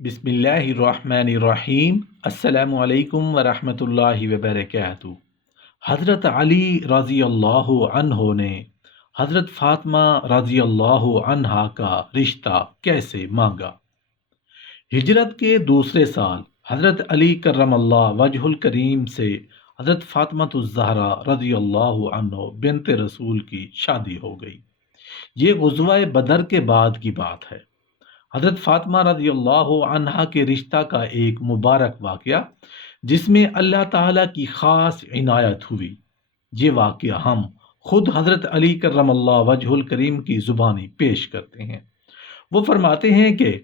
بسم اللہ الرحمن الرحیم۔ السلام علیکم ورحمۃ اللہ وبرکاتہ۔ حضرت علی رضی اللہ عنہ نے حضرت فاطمہ رضی اللہ عنہا کا رشتہ کیسے مانگا؟ ہجرت کے دوسرے سال حضرت علی کرم اللہ وجہ الکریم سے حضرت فاطمہ الزہرا رضی اللہ عنہ بنت رسول کی شادی ہو گئی۔ یہ غزوہ بدر کے بعد کی بات ہے۔ حضرت فاطمہ رضی اللہ عنہا کے رشتہ کا ایک مبارک واقعہ جس میں اللہ تعالیٰ کی خاص عنایت ہوئی، یہ واقعہ ہم خود حضرت علی کرم اللہ وجہ الکریم کی زبانی پیش کرتے ہیں۔ وہ فرماتے ہیں کہ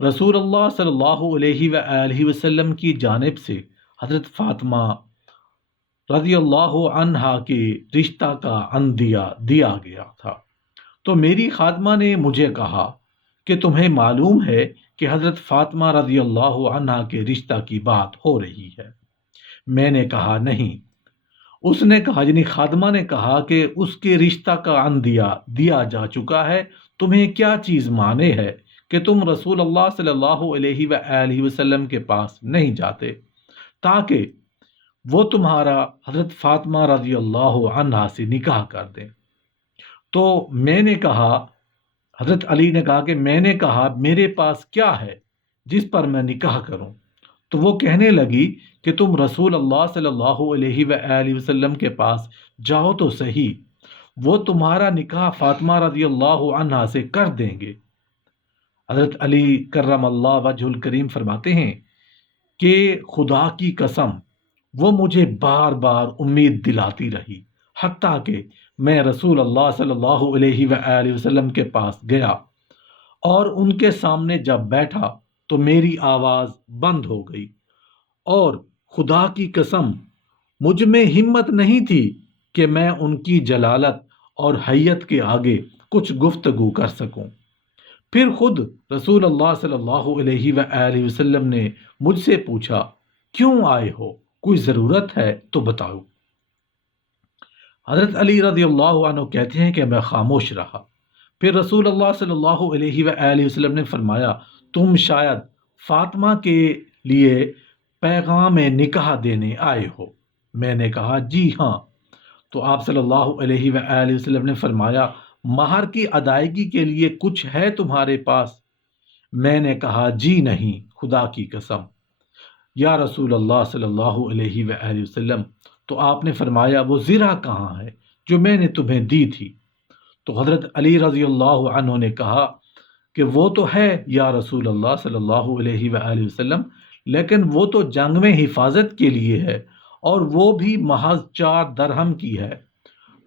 رسول اللہ صلی اللہ علیہ وآلہ وسلم کی جانب سے حضرت فاطمہ رضی اللہ عنہا کے رشتہ کا عندیہ دیا گیا تھا، تو میری خادمہ نے مجھے کہا کہ تمہیں معلوم ہے کہ حضرت فاطمہ رضی اللہ عنہا کے رشتہ کی بات ہو رہی ہے؟ میں نے کہا نہیں۔ اس نے کہا، یعنی خادمہ نے کہا کہ اس کے رشتہ کا عندیہ دیا جا چکا ہے، تمہیں کیا چیز مانے ہے کہ تم رسول اللہ صلی اللہ علیہ وآلہ وسلم کے پاس نہیں جاتے تاکہ وہ تمہارا حضرت فاطمہ رضی اللہ عنہا سے نکاح کر دیں؟ تو میں نے کہا، حضرت علی نے کہا کہ میں نے کہا میرے پاس کیا ہے جس پر میں نکاح کروں؟ تو وہ کہنے لگی کہ تم رسول اللہ صلی اللہ علیہ وآلہ وسلم کے پاس جاؤ تو صحیح، وہ تمہارا نکاح فاطمہ رضی اللہ عنہا سے کر دیں گے۔ حضرت علی کرم اللہ وجہ الکریم فرماتے ہیں کہ خدا کی قسم وہ مجھے بار بار امید دلاتی رہی، حتیٰ کہ میں رسول اللہ صلی اللہ علیہ وآلہ وسلم کے پاس گیا اور ان کے سامنے جب بیٹھا تو میری آواز بند ہو گئی، اور خدا کی قسم مجھ میں ہمت نہیں تھی کہ میں ان کی جلالت اور حیت کے آگے کچھ گفتگو کر سکوں۔ پھر خود رسول اللہ صلی اللہ علیہ وآلہ وسلم نے مجھ سے پوچھا، کیوں آئے ہو؟ کوئی ضرورت ہے تو بتاؤ۔ حضرت علی رضی اللہ عنہ کہتے ہیں کہ میں خاموش رہا۔ پھر رسول اللہ صلی اللہ علیہ وآلہ وسلم نے فرمایا، تم شاید فاطمہ کے لیے پیغام نکاح دینے آئے ہو؟ میں نے کہا جی ہاں۔ تو آپ صلی اللہ علیہ وآلہ وسلم نے فرمایا، مہر کی ادائیگی کے لیے کچھ ہے تمہارے پاس؟ میں نے کہا جی نہیں، خدا کی قسم یا رسول اللہ صلی اللہ علیہ وآلہ وسلم۔ تو آپ نے فرمایا، وہ زرہ کہاں ہے جو میں نے تمہیں دی تھی؟ تو حضرت علی رضی اللہ عنہ نے کہا کہ وہ تو ہے یا رسول اللہ صلی اللہ علیہ وآلہ وسلم، لیکن وہ تو جنگ میں حفاظت کے لیے ہے، اور وہ بھی محض 4 درہم کی ہے۔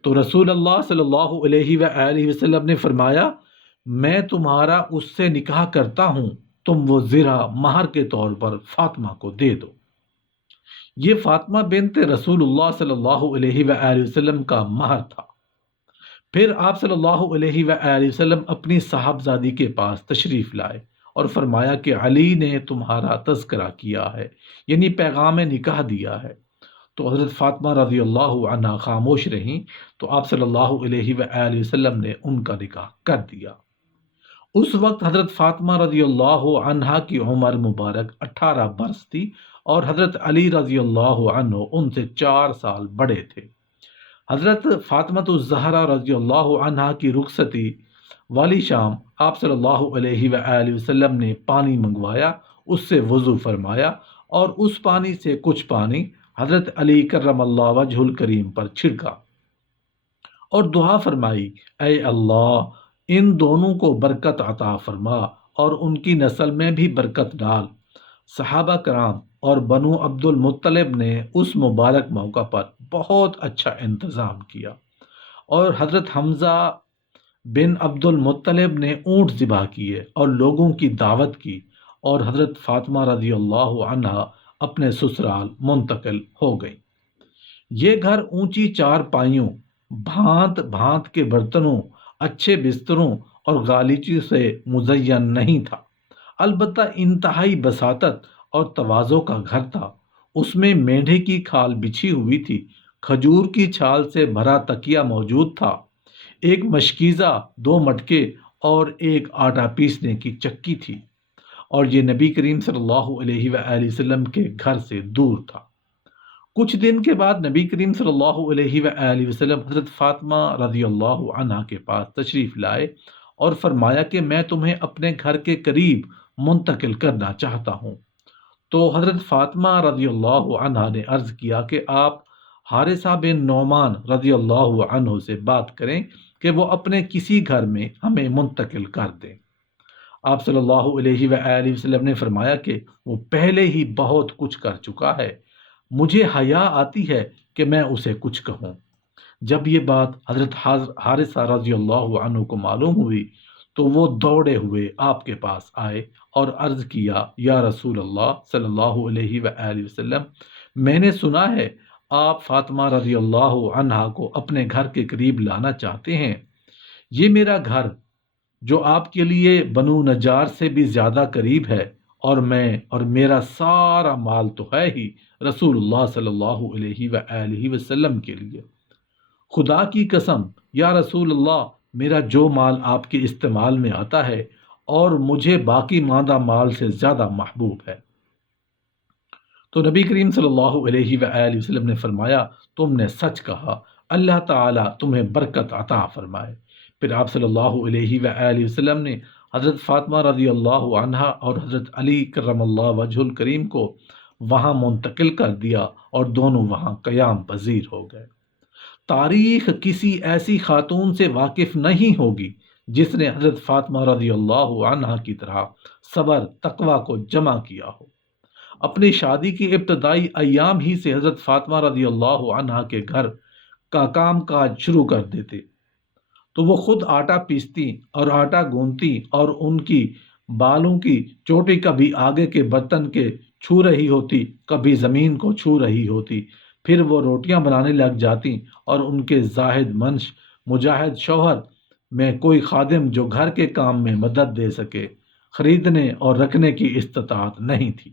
تو رسول اللہ صلی اللہ علیہ وآلہ وسلم نے فرمایا، میں تمہارا اس سے نکاح کرتا ہوں، تم وہ زرہ مہر کے طور پر فاطمہ کو دے دو۔ یہ فاطمہ بنت رسول اللہ صلی اللہ علیہ وآلہ وسلم کا مہر تھا۔ پھر آپ صلی اللہ علیہ وآلہ وسلم اپنی صاحبزادی کے پاس تشریف لائے اور فرمایا کہ علی نے تمہارا تذکرہ کیا ہے، یعنی پیغام نکاح دیا ہے۔ تو حضرت فاطمہ رضی اللہ عنہا خاموش رہیں، تو آپ صلی اللہ علیہ وآلہ وسلم نے ان کا نکاح کر دیا۔ اس وقت حضرت فاطمہ رضی اللہ عنہا کی عمر مبارک 18 برس تھی، اور حضرت علی رضی اللہ عنہ ان سے 4 سال بڑے تھے۔ حضرت فاطمہ الزہرا رضی اللہ عنہا کی رخصتی والی شام آپ صلی اللہ علیہ وآلہ وسلم نے پانی منگوایا، اس سے وضو فرمایا، اور اس پانی سے کچھ پانی حضرت علی کرم اللہ وجہ الکریم پر چھڑکا اور دعا فرمائی، اے اللہ ان دونوں کو برکت عطا فرما اور ان کی نسل میں بھی برکت ڈال۔ صحابہ کرام اور بنو عبد المطلب نے اس مبارک موقع پر بہت اچھا انتظام کیا، اور حضرت حمزہ بن عبد المطلب نے اونٹ ذبح کیے اور لوگوں کی دعوت کی، اور حضرت فاطمہ رضی اللہ عنہا اپنے سسرال منتقل ہو گئی۔ یہ گھر اونچی 4 پائیوں، بھانت بھانت کے برتنوں، اچھے بستروں اور غالیچوں سے مزین نہیں تھا، البتہ انتہائی بساطت اور تواضع کا گھر تھا۔ اس میں مینڈھے کی کھال بچھی ہوئی تھی، کھجور کی چھال سے بھرا تکیہ موجود تھا، ایک مشکیزہ، 2 مٹکے اور ایک آٹا پیسنے کی چکی تھی، اور یہ نبی کریم صلی اللہ علیہ وآلہ وسلم کے گھر سے دور تھا۔ کچھ دن کے بعد نبی کریم صلی اللہ علیہ وآلہ وسلم حضرت فاطمہ رضی اللہ عنہا کے پاس تشریف لائے اور فرمایا کہ میں تمہیں اپنے گھر کے قریب منتقل کرنا چاہتا ہوں۔ تو حضرت فاطمہ رضی اللہ عنہا نے عرض کیا کہ آپ حارثہ بن نعمان رضی اللہ عنہ سے بات کریں کہ وہ اپنے کسی گھر میں ہمیں منتقل کر دیں۔ آپ صلی اللہ علیہ وآلہ وسلم نے فرمایا کہ وہ پہلے ہی بہت کچھ کر چکا ہے، مجھے حیا آتی ہے کہ میں اسے کچھ کہوں۔ جب یہ بات حضرت حارثہ رضی اللہ عنہ کو معلوم ہوئی تو وہ دوڑے ہوئے آپ کے پاس آئے اور عرض کیا، یا رسول اللہ صلی اللہ علیہ وآلہ وسلم، میں نے سنا ہے آپ فاطمہ رضی اللہ عنہا کو اپنے گھر کے قریب لانا چاہتے ہیں۔ یہ میرا گھر جو آپ کے لیے بنو نجار سے بھی زیادہ قریب ہے، اور میں اور میرا سارا مال تو ہے ہی رسول اللہ صلی اللہ علیہ وآلہ وسلم کے لیے۔ خدا کی قسم یا رسول اللہ، میرا جو مال آپ کے استعمال میں آتا ہے اور مجھے باقی ماندہ مال سے زیادہ محبوب ہے۔ تو نبی کریم صلی اللہ علیہ وآلہ وسلم نے فرمایا، تم نے سچ کہا، اللہ تعالیٰ تمہیں برکت عطا فرمائے۔ پھر آپ صلی اللہ علیہ وآلہ وسلم نے حضرت فاطمہ رضی اللہ عنہا اور حضرت علی کرم اللہ وجہ الکریم کو وہاں منتقل کر دیا اور دونوں وہاں قیام پذیر ہو گئے۔ تاریخ کسی ایسی خاتون سے واقف نہیں ہوگی جس نے حضرت فاطمہ رضی اللہ عنہا کی طرح صبر تقوی کو جمع کیا ہو۔ اپنی شادی کی ابتدائی ایام ہی سے حضرت فاطمہ رضی اللہ عنہا کے گھر کا کام کاج شروع کر دیتے تو وہ خود آٹا پیستی اور آٹا گوندتی اور ان کی بالوں کی چوٹی کبھی آگے کے برتن کے چھو رہی ہوتی، کبھی زمین کو چھو رہی ہوتی۔ پھر وہ روٹیاں بنانے لگ جاتی اور ان کے زاہد منش مجاہد شوہر میں کوئی خادم جو گھر کے کام میں مدد دے سکے خریدنے اور رکھنے کی استطاعت نہیں تھی،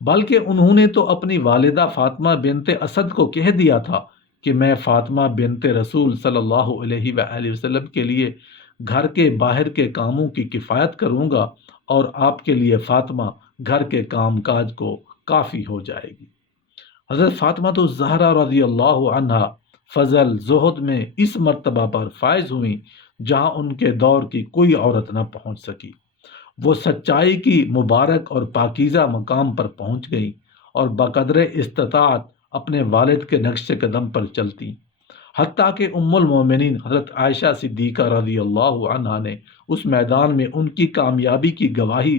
بلکہ انہوں نے تو اپنی والدہ فاطمہ بنت اسد کو کہہ دیا تھا کہ میں فاطمہ بنت رسول صلی اللہ علیہ وآلہ وسلم کے لیے گھر کے باہر کے کاموں کی کفایت کروں گا اور آپ کے لیے فاطمہ گھر کے کام کاج کو کافی ہو جائے گی۔ حضرت فاطمہ تو زہرا رضی اللہ عنہا فضل زہد میں اس مرتبہ پر فائز ہوئیں جہاں ان کے دور کی کوئی عورت نہ پہنچ سکی۔ وہ سچائی کی مبارک اور پاکیزہ مقام پر پہنچ گئیں اور بقدر استطاعت اپنے والد کے نقش قدم پر چلتی، حتیٰ کہ ام المومنین حضرت عائشہ صدیقہ رضی اللہ عنہا نے اس میدان میں ان کی کامیابی کی گواہی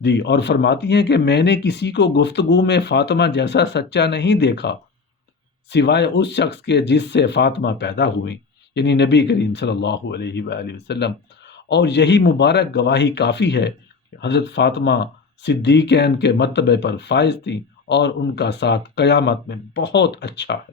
دی اور فرماتی ہیں کہ میں نے کسی کو گفتگو میں فاطمہ جیسا سچا نہیں دیکھا سوائے اس شخص کے جس سے فاطمہ پیدا ہوئی، یعنی نبی کریم صلی اللہ علیہ وآلہ وسلم۔ اور یہی مبارک گواہی کافی ہے کہ حضرت فاطمہ صدیقین کے مرتبے پر فائز تھیں اور ان کا ساتھ قیامت میں بہت اچھا ہے۔